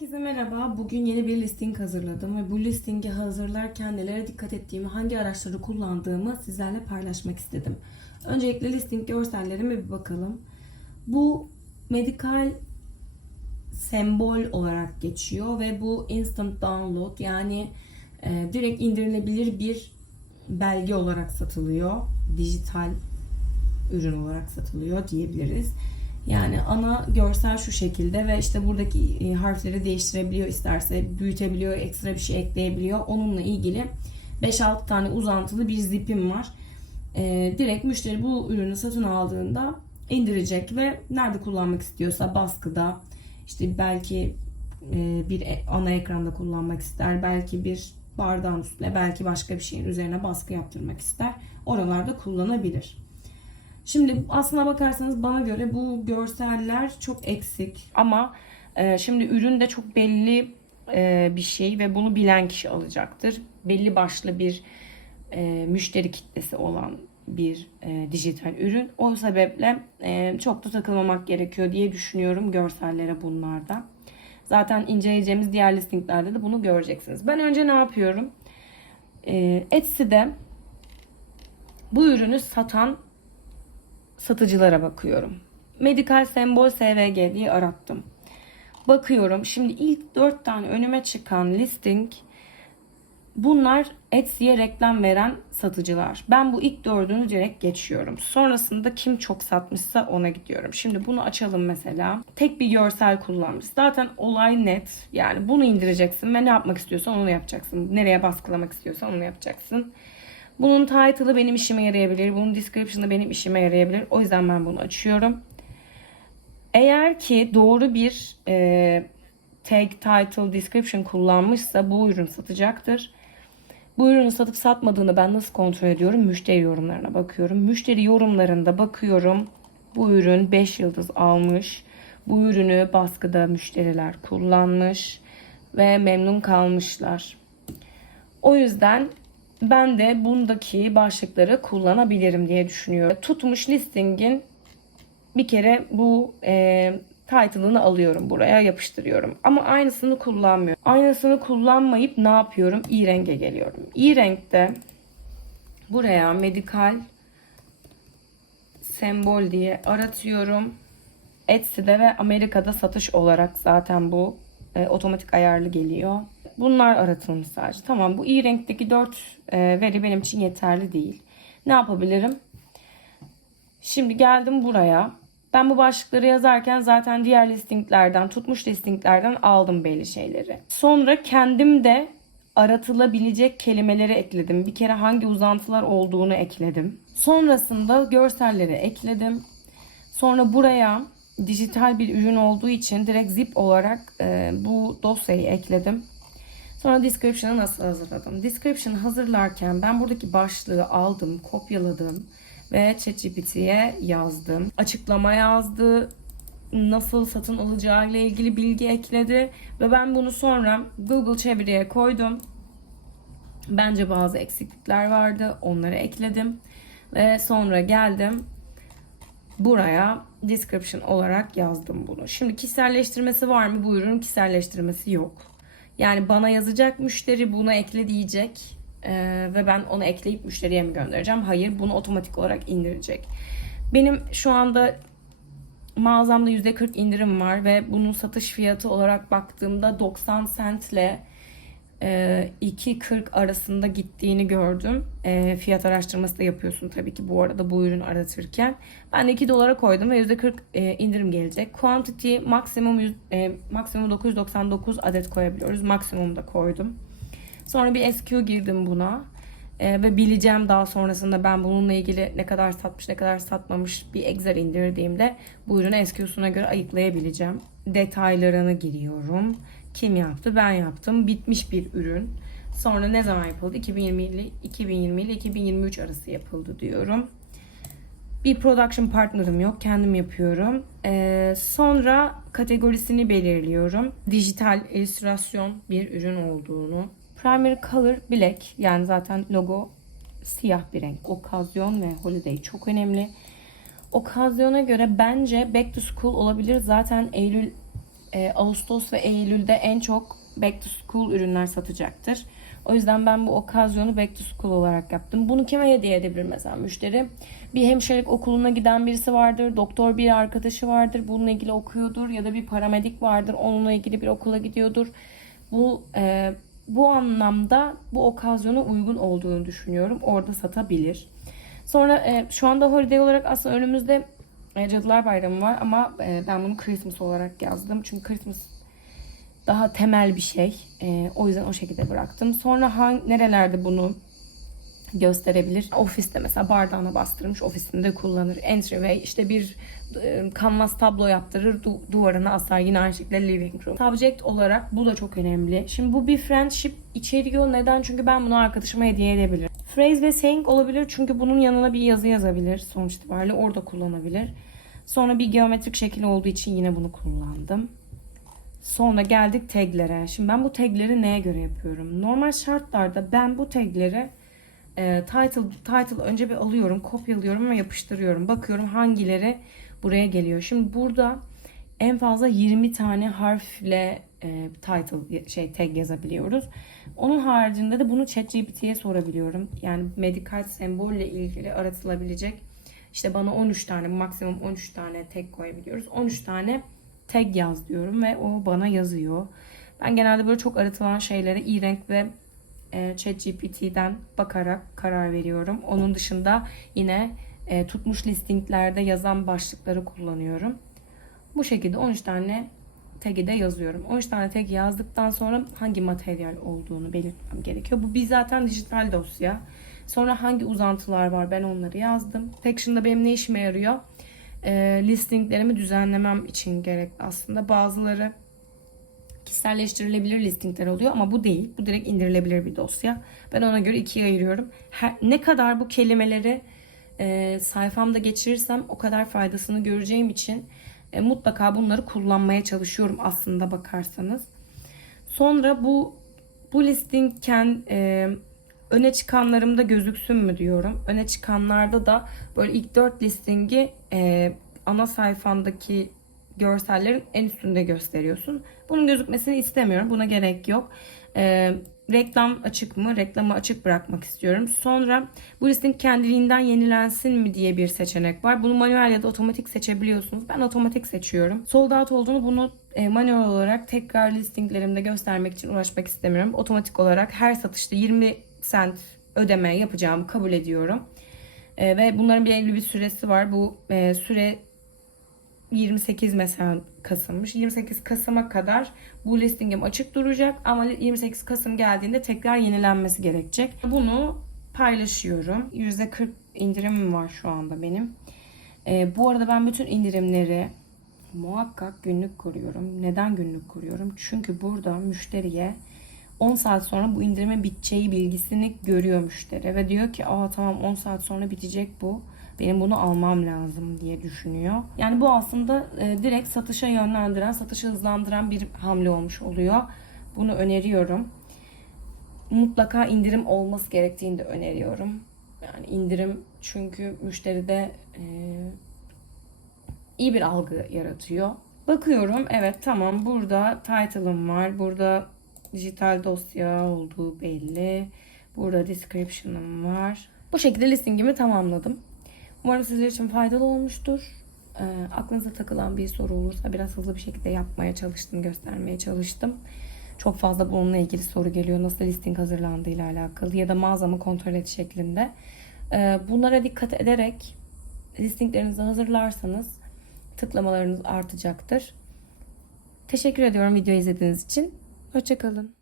Herkese merhaba. Bugün yeni bir listing hazırladım ve bu listingi hazırlarken nelere dikkat ettiğimi, hangi araçları kullandığımı sizlerle paylaşmak istedim. Öncelikle listing görsellerime bir bakalım. Bu medikal sembol olarak geçiyor ve bu instant download yani e, direkt indirilebilir bir belge olarak satılıyor. Dijital ürün olarak satılıyor diyebiliriz. Yani ana görsel şu şekilde ve işte buradaki e, harfleri değiştirebiliyor isterse büyütebiliyor, ekstra bir şey ekleyebiliyor. Onunla ilgili 5-6 tane uzantılı bir zipim var. Ee, direkt müşteri bu ürünü satın aldığında indirecek ve nerede kullanmak istiyorsa baskıda işte belki e, bir e- ana ekranda kullanmak ister, belki bir bardağın üstüne, belki başka bir şeyin üzerine baskı yaptırmak ister. Oralarda kullanabilir. Şimdi aslına bakarsanız bana göre bu görseller çok eksik. Ama e, şimdi ürün de çok belli e, bir şey ve bunu bilen kişi alacaktır. Belli başlı bir e, müşteri kitlesi olan bir e, dijital ürün. O sebeple e, çok da takılmamak gerekiyor diye düşünüyorum görsellere bunlarda. Zaten inceleyeceğimiz diğer listinglerde de bunu göreceksiniz. Ben önce ne yapıyorum? E, Etsy'de bu ürünü satan satıcılara bakıyorum. Medikal sembol SVG diye arattım. Bakıyorum. Şimdi ilk 4 tane önüme çıkan listing bunlar Etsy'ye reklam veren satıcılar. Ben bu ilk dördünü direkt geçiyorum. Sonrasında kim çok satmışsa ona gidiyorum. Şimdi bunu açalım mesela. Tek bir görsel kullanmış. Zaten olay net. Yani bunu indireceksin ve ne yapmak istiyorsan onu yapacaksın. Nereye baskılamak istiyorsan onu yapacaksın. Bunun title'ı benim işime yarayabilir. Bunun description'ı benim işime yarayabilir. O yüzden ben bunu açıyorum. Eğer ki doğru bir e, tag, title, description kullanmışsa bu ürün satacaktır. Bu ürünü satıp satmadığını ben nasıl kontrol ediyorum? Müşteri yorumlarına bakıyorum. Müşteri yorumlarında bakıyorum. Bu ürün 5 yıldız almış. Bu ürünü baskıda müşteriler kullanmış ve memnun kalmışlar. O yüzden ben de bundaki başlıkları kullanabilirim diye düşünüyorum. Tutmuş listingin bir kere bu e, title'ını alıyorum buraya yapıştırıyorum. Ama aynısını kullanmıyorum. Aynısını kullanmayıp ne yapıyorum? E-renge geliyorum. E-renkte buraya medikal sembol diye aratıyorum. Etsy'de ve Amerika'da satış olarak zaten bu e, otomatik ayarlı geliyor. Bunlar aratılmış sadece. Tamam bu iyi renkteki 4 e, veri benim için yeterli değil. Ne yapabilirim? Şimdi geldim buraya. Ben bu başlıkları yazarken zaten diğer listinglerden, tutmuş listinglerden aldım belli şeyleri. Sonra kendim de aratılabilecek kelimeleri ekledim. Bir kere hangi uzantılar olduğunu ekledim. Sonrasında görselleri ekledim. Sonra buraya dijital bir ürün olduğu için direkt zip olarak e, bu dosyayı ekledim. Sonra description'ı nasıl hazırladım? Description hazırlarken ben buradaki başlığı aldım, kopyaladım ve ChatGPT'ye yazdım. Açıklama yazdı, nasıl satın alacağı ile ilgili bilgi ekledi ve ben bunu sonra Google çeviriye koydum. Bence bazı eksiklikler vardı. Onları ekledim ve sonra geldim buraya description olarak yazdım bunu. Şimdi kişiselleştirmesi var mı? Bu ürünün kişiselleştirmesi yok. Yani bana yazacak müşteri bunu ekle diyecek ee, ve ben onu ekleyip müşteriye mi göndereceğim? Hayır, bunu otomatik olarak indirecek. Benim şu anda mağazamda %40 indirim var ve bunun satış fiyatı olarak baktığımda 90 centle 2.40 arasında gittiğini gördüm. E, fiyat araştırması da yapıyorsun tabii ki bu arada bu ürünü aratırken. Ben de 2 dolara koydum ve %40 e, indirim gelecek. Quantity maksimum e, maksimum 999 adet koyabiliyoruz. Maksimum da koydum. Sonra bir SQ girdim buna. E, ve bileceğim daha sonrasında ben bununla ilgili ne kadar satmış ne kadar satmamış bir Excel indirdiğimde bu ürünü SQ'suna göre ayıklayabileceğim. Detaylarını giriyorum. Kim yaptı? Ben yaptım. Bitmiş bir ürün. Sonra ne zaman yapıldı? 2020 ile 2020 ile 2023 arası yapıldı diyorum. Bir production partner'ım yok. Kendim yapıyorum. Ee, sonra kategorisini belirliyorum. Dijital illüstrasyon bir ürün olduğunu. Primary color black. Yani zaten logo siyah bir renk. Okazyon ve holiday çok önemli. Okazyona göre bence back to school olabilir. Zaten Eylül e, Ağustos ve Eylül'de en çok back to school ürünler satacaktır. O yüzden ben bu okazyonu back to school olarak yaptım. Bunu kime hediye edebilir mesela müşteri? Bir hemşirelik okuluna giden birisi vardır, doktor bir arkadaşı vardır, bununla ilgili okuyordur ya da bir paramedik vardır, onunla ilgili bir okula gidiyordur. Bu e, bu anlamda bu okazyona uygun olduğunu düşünüyorum. Orada satabilir. Sonra e, şu anda holiday olarak aslında önümüzde e, Cadılar Bayramı var ama e, ben bunu Christmas olarak yazdım. Çünkü Christmas daha temel bir şey. E, o yüzden o şekilde bıraktım. Sonra hangi, nerelerde bunu gösterebilir? Ofiste mesela bardağına bastırmış ofisinde kullanır. Entryway işte bir e, kanvas tablo yaptırır du- duvarına asar yine aynı şekilde living room. Subject olarak bu da çok önemli. Şimdi bu bir friendship içeriyor. Neden? Çünkü ben bunu arkadaşıma hediye edebilirim. Phrase ve saying olabilir çünkü bunun yanına bir yazı yazabilir sonuç itibariyle orada kullanabilir. Sonra bir geometrik şekil olduğu için yine bunu kullandım. Sonra geldik taglere. Şimdi ben bu tagleri neye göre yapıyorum? Normal şartlarda ben bu tagleri e, title title önce bir alıyorum, kopyalıyorum ve yapıştırıyorum. Bakıyorum hangileri buraya geliyor. Şimdi burada en fazla 20 tane harfle e, title şey tag yazabiliyoruz. Onun haricinde de bunu ChatGPT'ye sorabiliyorum. Yani medikal sembolle ilgili aratılabilecek işte bana 13 tane maksimum 13 tane tag koyabiliyoruz. 13 tane tag yaz diyorum ve o bana yazıyor. Ben genelde böyle çok aratılan şeylere e-renk ve e, ChatGPT'den bakarak karar veriyorum. Onun dışında yine e, tutmuş listinglerde yazan başlıkları kullanıyorum. Bu şekilde 13 tane tag'i de yazıyorum. 13 tane tag yazdıktan sonra hangi materyal olduğunu belirtmem gerekiyor. Bu bir zaten dijital dosya. Sonra hangi uzantılar var ben onları yazdım. Section'da benim ne işime yarıyor? E, listinglerimi düzenlemem için gerekli aslında. Bazıları kişiselleştirilebilir listingler oluyor ama bu değil. Bu direkt indirilebilir bir dosya. Ben ona göre ikiye ayırıyorum. Her, ne kadar bu kelimeleri e, sayfamda geçirirsem o kadar faydasını göreceğim için e, mutlaka bunları kullanmaya çalışıyorum aslında bakarsanız. Sonra bu bu listingken e, öne çıkanlarımda gözüksün mü diyorum. Öne çıkanlarda da böyle ilk dört listingi e, ana sayfandaki görsellerin en üstünde gösteriyorsun. Bunun gözükmesini istemiyorum. Buna gerek yok. E, reklam açık mı? Reklamı açık bırakmak istiyorum. Sonra bu listing kendiliğinden yenilensin mi diye bir seçenek var. Bunu manuel ya da otomatik seçebiliyorsunuz. Ben otomatik seçiyorum. Sold out olduğunu bunu e, manuel olarak tekrar listinglerimde göstermek için uğraşmak istemiyorum. Otomatik olarak her satışta 20 sent ödeme yapacağımı kabul ediyorum. E, ve bunların belirli bir süresi var. Bu e, süre 28 mesela Kasım'mış. 28 Kasım'a kadar bu listingim açık duracak ama 28 Kasım geldiğinde tekrar yenilenmesi gerekecek. Bunu paylaşıyorum. %40 indirimim var şu anda benim. Ee, bu arada ben bütün indirimleri muhakkak günlük kuruyorum. Neden günlük kuruyorum? Çünkü burada müşteriye 10 saat sonra bu indirimin biteceği bilgisini görüyor müşteri ve diyor ki aa tamam 10 saat sonra bitecek bu benim bunu almam lazım diye düşünüyor. Yani bu aslında e, direkt satışa yönlendiren, satışı hızlandıran bir hamle olmuş oluyor. Bunu öneriyorum. Mutlaka indirim olması gerektiğini de öneriyorum. Yani indirim çünkü müşteride e, iyi bir algı yaratıyor. Bakıyorum evet tamam burada title'ım var. Burada dijital dosya olduğu belli. Burada description'ım var. Bu şekilde listingimi tamamladım. Umarım sizler için faydalı olmuştur. E, aklınıza takılan bir soru olursa biraz hızlı bir şekilde yapmaya çalıştım, göstermeye çalıştım. Çok fazla bununla ilgili soru geliyor. Nasıl listing hazırlandığı ile alakalı ya da mağazamı kontrol et şeklinde. E, bunlara dikkat ederek listinglerinizi hazırlarsanız tıklamalarınız artacaktır. Teşekkür ediyorum video izlediğiniz için. Hoşçakalın.